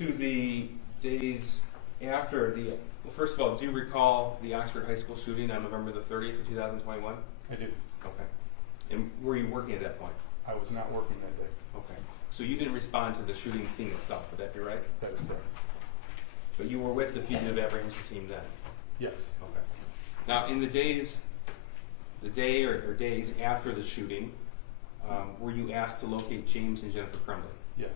to the days after the, well, first of all, do you recall the Oxford High School shooting on November the 30th of 2021? I do. Okay. And were you working at that point? I was not working that day. Okay. So you didn't respond to the shooting scene itself, would that be right? That is correct. But you were with the fugitive apprehension team then? Yes. Okay. Now, in the days, the day or days after the shooting, were you asked to locate James and Jennifer Crumbley? Yes.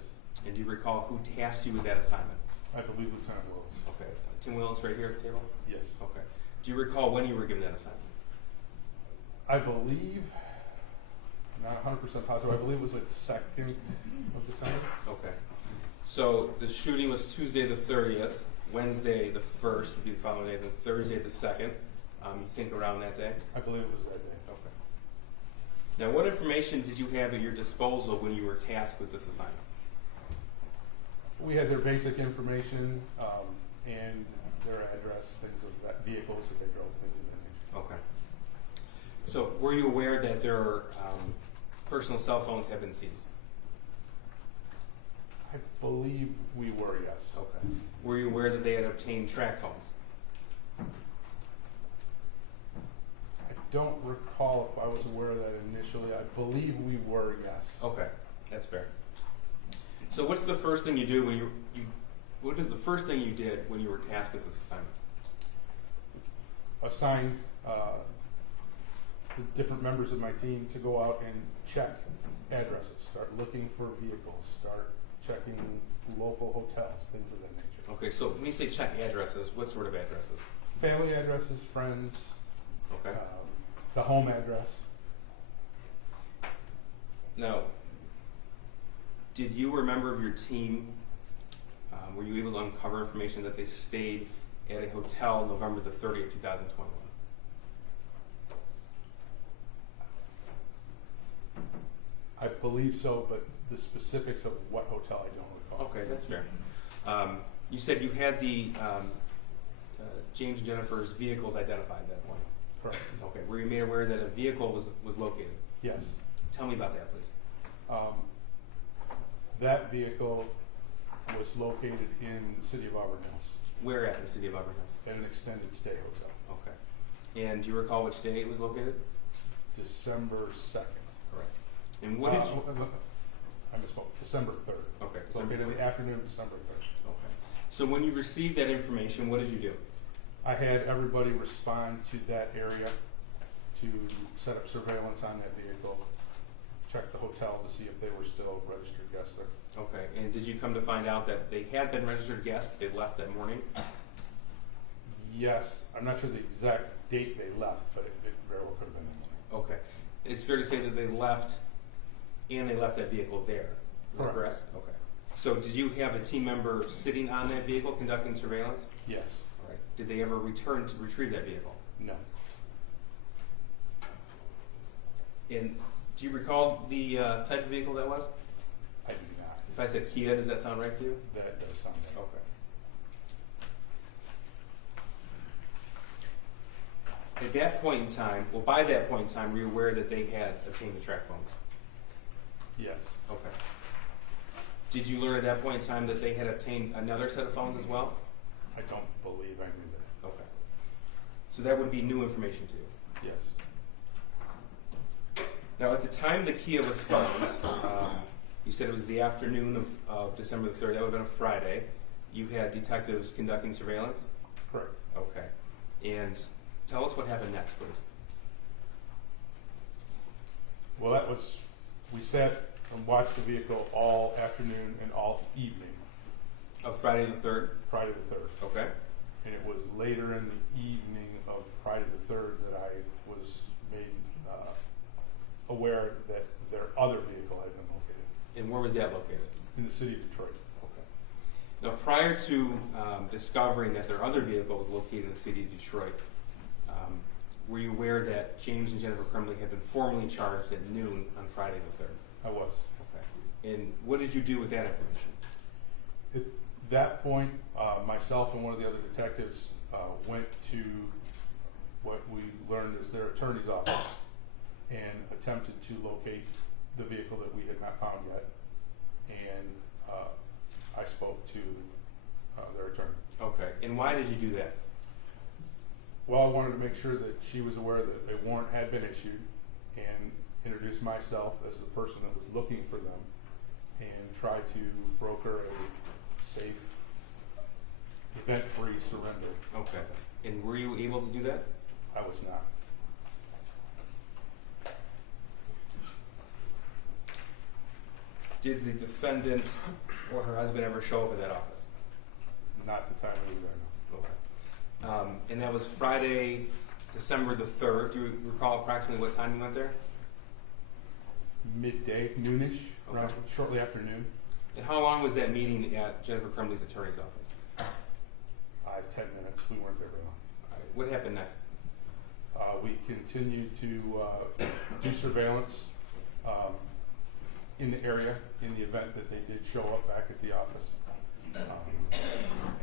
And do you recall who tasked you with that assignment? I believe Lieutenant Willis. Okay. Tim Willis right here at the table? Yes. Okay. Do you recall when you were given that assignment? I believe, not 100% positive, I believe it was like the 2nd of December. Okay. So the shooting was Tuesday the 30th, Wednesday the 1st would be the following day, then Thursday the 2nd. You think around that day? I believe it was that day. Okay. Now, what information did you have at your disposal when you were tasked with this assignment? We had their basic information and their address, things of that, vehicles that they drove, things of that nature. Okay. So were you aware that their personal cell phones have been seized? I believe we were, yes. Okay. Were you aware that they had obtained track phones? I don't recall if I was aware of that initially. I believe we were, yes. Okay, that's fair. So what's the first thing you do when what is the first thing you did when you were tasked with this assignment? Assigned the different members of my team to go out and check addresses, start looking for vehicles, start checking local hotels, things of that nature. Okay, so when you say check addresses, what sort of addresses? Family addresses, friends, Okay. the home address. Now, did you or a member of your team, were you able to uncover information that they stayed at a hotel November the 30th, 2021? I believe so, but the specifics of what hotel I don't recall. Okay, that's fair. You said you had the James and Jennifer's vehicles identified at that point. Correct. Okay, were you made aware that a vehicle was located? Yes. Tell me about that, please. That vehicle was located in the city of Auburn Hills Where at in the city of Auburn Hills? at an extended stay hotel. Okay. And do you recall which day it was located? December 2nd. Correct. And what did you... I misspoke. December 3rd. Okay, It's located in the afternoon of December 3rd. Okay. So when you received that information, what did you do? I had everybody respond to that area to set up surveillance on that vehicle, check the hotel to see if they were still registered guests there. Okay. And did you come to find out that they had been registered guests, but they left that morning? Yes, I'm not sure the exact date they left, but it very well could have been that morning. Okay. It's fair to say that they left and they left that vehicle there. Is that correct? Okay. So did you have a team member sitting on that vehicle conducting surveillance? Yes. All right. Did they ever return to retrieve that vehicle? No. And do you recall the type of vehicle that was? I do not. If I said Kia, does that sound right to you? That does sound right. Okay. At that point in time, well, by that point in time, were you aware that they had obtained the track phones? Yes. Okay. Did you learn at that point in time that they had obtained another set of phones as well? I don't believe I knew that. Okay. So that would be new information to you? Yes. Now, at the time the Kia was found, you said it was the afternoon of December the 3rd. That would have been a Friday. You had detectives conducting surveillance? Correct. Okay. And tell us what happened next, please. Well, that was, we sat and watched the vehicle all afternoon and all evening, Of Friday the 3rd? Friday the 3rd. Okay. And it was later in the evening of Friday the 3rd that I was made aware that their other vehicle had been located. And where was that located? In the city of Detroit. Okay. Now, prior to discovering that their other vehicle was located in the city of Detroit, were you aware that James and Jennifer Crumbley had been formally charged at noon on Friday the 3rd? I was. Okay. And what did you do with that information? At that point, myself and one of the other detectives went to what we learned is their attorney's office and attempted to locate the vehicle that we had not found yet. And I spoke to their attorney. Okay. And why did you do that? Well, I wanted to make sure that she was aware that a warrant had been issued and introduce myself as the person that was looking for them and try to broker a safe, event-free surrender. Okay. And were you able to do that? I was not. Did the defendant or her husband ever show up at that office? Not the time we were there, no. Okay. And that was Friday, December the 3rd. Do you recall approximately what time you went there? Midday, noonish, Okay. around shortly after noon. And how long was that meeting at Jennifer Crumbley's attorney's office? 10 minutes. We weren't there very long. All right. What happened next? We continued to do surveillance in the area in the event that they did show up back at the office.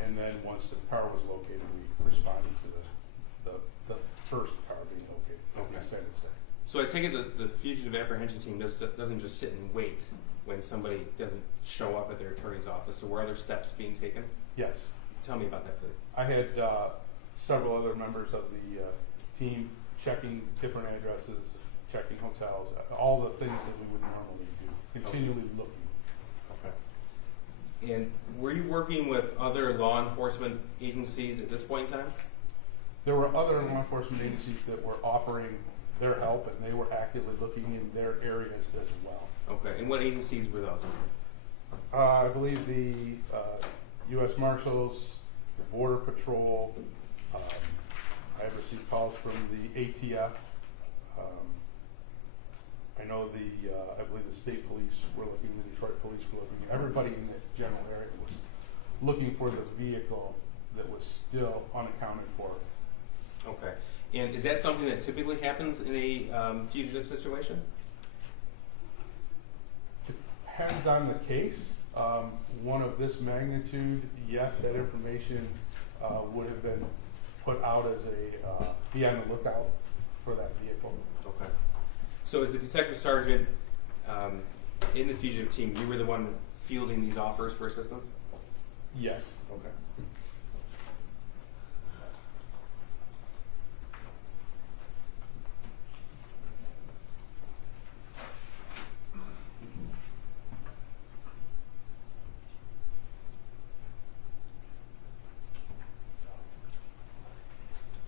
And then once the car was located, we responded to the first car being located. Okay. Extended stay. So I take it the fugitive apprehension team doesn't just sit and wait when somebody doesn't show up at their attorney's office. So were other steps being taken? Yes. Tell me about that, please. I had several other members of the team checking different addresses, checking hotels, all the things that we would normally do, continually looking. Okay. And were you working with other law enforcement agencies at this point in time? There were other law enforcement agencies that were offering their help, and they were actively looking in their areas as well. Okay. And what agencies were those? I believe the U.S. Marshals, the Border Patrol. I have received calls from the ATF. I know I believe the state police were looking, the Detroit police were looking. Everybody in the general area was looking for the vehicle that was still unaccounted for. Okay. And is that something that typically happens in a fugitive situation? Depends on the case. One of this magnitude, yes, that information would have been put out as a, be on the lookout for that vehicle. Okay. So as the detective sergeant in the fugitive team, you were the one fielding these offers for assistance? Yes. Okay.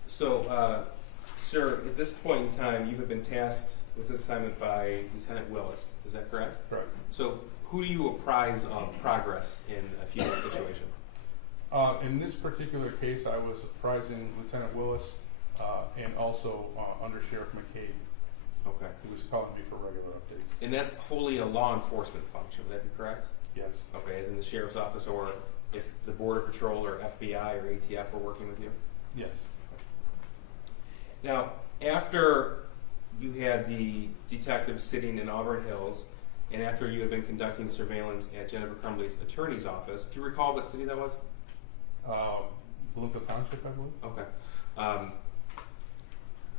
So, sir, at this point in time, you have been tasked with this assignment by Lieutenant Willis. Is that correct? Correct. So, who do you apprise of progress in a fugitive situation? In this particular case, I was apprising Lieutenant Willis and also Under Sheriff McCabe, Okay. who was calling me for regular updates. And that's wholly a law enforcement function. Would that be correct? Yes. Okay, as in the sheriff's office, or if the Border Patrol or FBI or ATF were working with you? Yes. Now, after you had the detective sitting in Auburn Hills, and after you had been conducting surveillance at Jennifer Crumbley's attorney's office, do you recall what city that was? Bloomfield Township, I believe. Okay.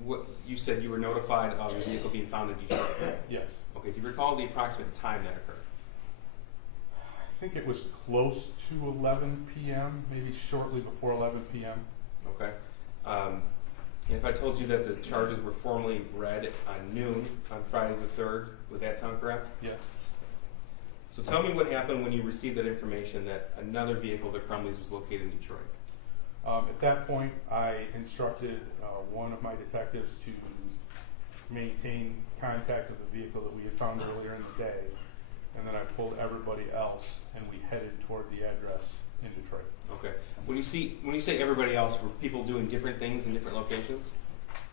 What you said you were notified of the vehicle being found in Detroit. Yes. Okay. Do you recall the approximate time that occurred? I think it was close to 11 p.m., maybe shortly before 11 p.m. Okay. And if I told you that the charges were formally read on noon on Friday the 3rd, would that sound correct? Yes. So tell me what happened when you received that information that another vehicle, the Crumbley's, was located in Detroit. At that point, I instructed one of my detectives to maintain contact with the vehicle that we had found earlier in the day, and then I pulled everybody else, and we headed toward the address in Detroit. Okay. When you say everybody else, were people doing different things in different locations?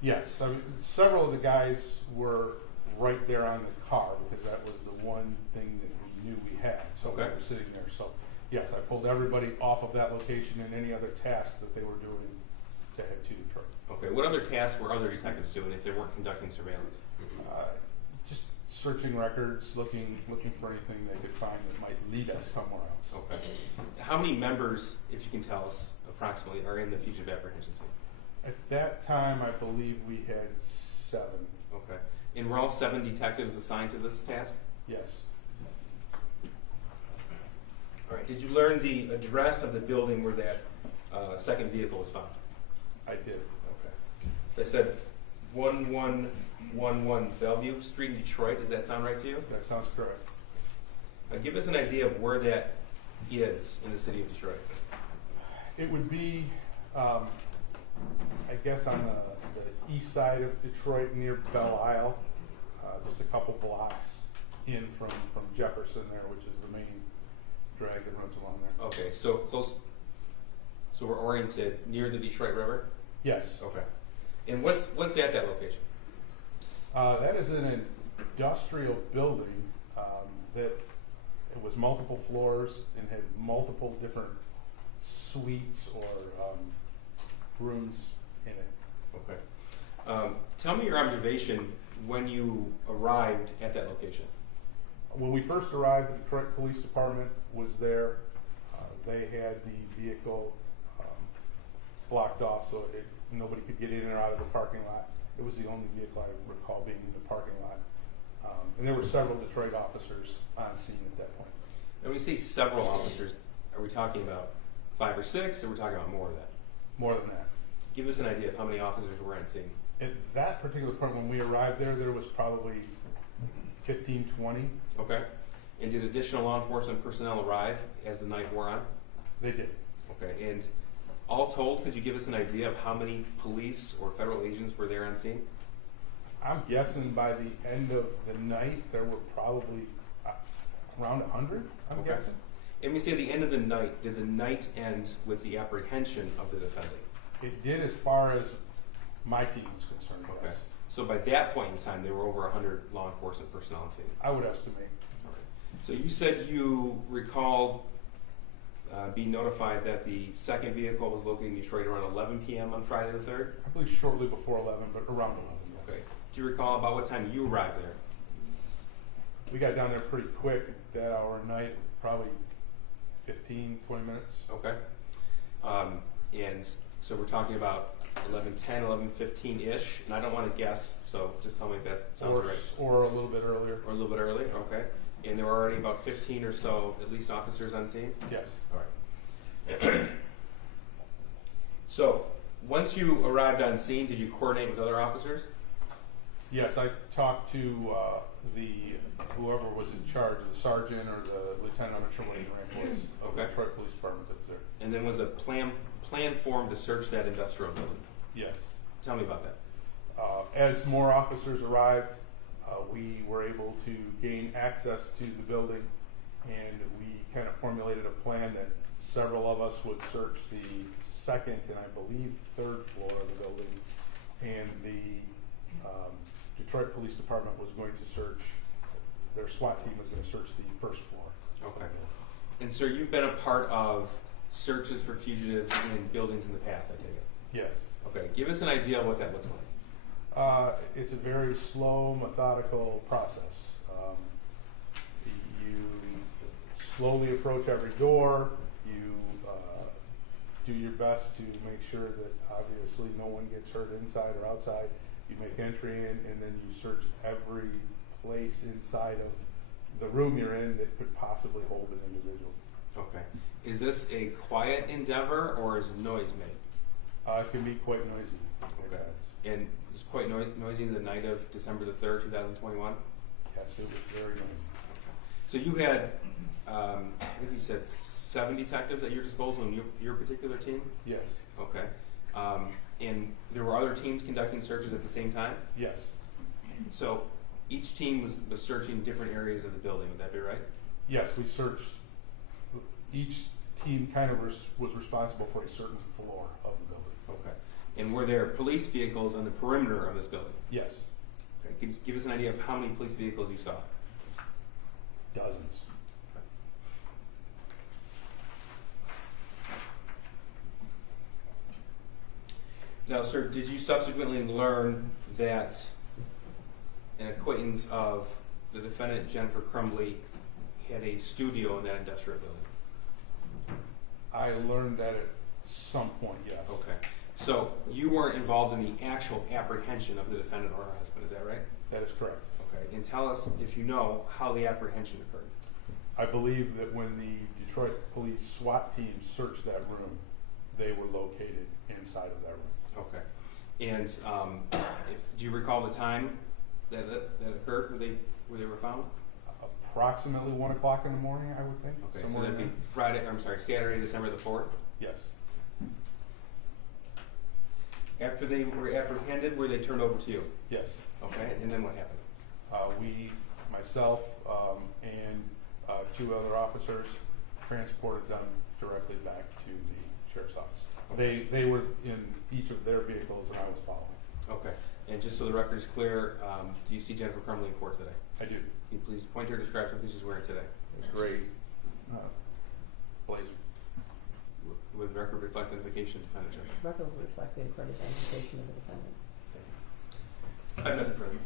Yes. I mean, several of the guys were right there on the car because that was the one thing that we knew we had. So Okay. they were sitting there. So yes, I pulled everybody off of that location and any other task that they were doing to head to Detroit. Okay. What other tasks were other detectives doing if they weren't conducting surveillance? Just searching records, looking for anything they could find that might lead us somewhere else. Okay. How many members, if you can tell us approximately, are in the fugitive apprehension team? At that time, I believe we had 7. Okay. And were all 7 detectives assigned to this task? Yes. All right. Did you learn the address of the building where that second vehicle was found? I did. Okay. I said 1111 Bellevue Street in Detroit. Does that sound right to you? That sounds correct. Now give us an idea of where that is in the city of Detroit. It would be, I guess, on the east side of Detroit near Belle Isle, just a couple blocks in from Jefferson there, which is the main drag that runs along there. Okay, so close. So we're oriented near the Detroit River? Yes. Okay. And what's at that location? That is an industrial building that it was multiple floors and had multiple different suites or rooms in it. Okay. Tell me your observation when you arrived at that location. When we first arrived, the Detroit Police Department was there. They had the vehicle blocked off so nobody could get in or out of the parking lot. It was the only vehicle I recall being in the parking lot. And there were several Detroit officers on scene at that point. And when you say several officers, are we talking about 5 or 6, or are we talking about more of that? More than that. Give us an idea of how many officers were on scene. At that particular point, when we arrived there was probably 15, 20. Okay. And did additional law enforcement personnel arrive as the night wore on? They did. Okay. And all told, could you give us an idea of how many police or federal agents were there on scene? I'm guessing by the end of the night, there were probably around 100, I'm guessing. And we say the end of the night, did the night end with the apprehension of the defendant? It did as far as my team was concerned, Okay. yes. So by that point in time, there were over 100 law enforcement personnel on scene? I would estimate. All right. So you said you recalled being notified that the second vehicle was located in Detroit around 11 p.m. on Friday the 3rd? I believe shortly before 11, but around 11. Okay. Do you recall about what time you arrived there? We got down there pretty quick that hour of night, probably 15, 20 minutes. Okay. And so we're talking about 11:10, 11:15-ish, and I don't want to guess, so just tell me if that sounds right. Or a little bit earlier. Or a little bit early, okay. And there were already about 15 or so, at least, officers on scene? Yes. All right. So, once you arrived on scene, did you coordinate with other officers? Yes, I talked to whoever was in charge, the sergeant or the lieutenant, I'm not sure what his rank was, of the Okay. Detroit Police Department that was there. And then was a plan formed to search that industrial building? Yes. Tell me about that. As more officers arrived, we were able to gain access to the building, and we kind of formulated a plan that several of us would search the second and I believe third floor of the building, and the Detroit Police Department was going to search, their SWAT team was going to search the first floor. Okay. And sir, you've been a part of searches for fugitives in buildings in the past, I take it? Yes. Okay, give us an idea of what that looks like. It's a very slow, methodical process. You slowly approach every door. You do your best to make sure that obviously no one gets hurt inside or outside. You make entry in, and then you search every place inside of the room you're in that could possibly hold an individual. Okay. Is this a quiet endeavor, or is noise made? It can be quite noisy. Okay. And it's quite noisy the night of December the 3rd, 2021? Yes, it was very noisy. So you had, I think you said 7 detectives at your disposal in your particular team? Yes. Okay. And there were other teams conducting searches at the same time? Yes. So each team was searching different areas of the building, would that be right? Yes, we searched. Each team kind of was responsible for a certain floor of the building. Okay. And were there police vehicles on the perimeter of this building? Yes. Okay. Could you give us an idea of how many police vehicles you saw? Dozens. Now, sir, did you subsequently learn that an acquaintance of the defendant, Jennifer Crumbley, had a studio in that industrial building? I learned that at some point, yes. Okay. So you weren't involved in the actual apprehension of the defendant or her husband, is that right? That is correct. Okay. And tell us, if you know, how the apprehension occurred. I believe that when the Detroit Police SWAT team searched that room, they were located inside of that room. Okay. And do you recall the time that occurred where they were found? Approximately 1 o'clock in the morning, I would think. Okay, so that'd be Saturday, December the 4th? Yes. After they were apprehended, were they turned over to you? Yes. Okay, and then what happened? Myself, and 2 other officers transported them directly back to the sheriff's office. They were in each of their vehicles and I was following. Okay, and just so the record is clear, do you see Jennifer Crumbley in court today? I do. Can you please point to her, describe something she's wearing today? It's great. Blazer. Would the record reflect identification of the defendant, Judge? Record will reflect the accredited identification of the defendant. I have nothing further.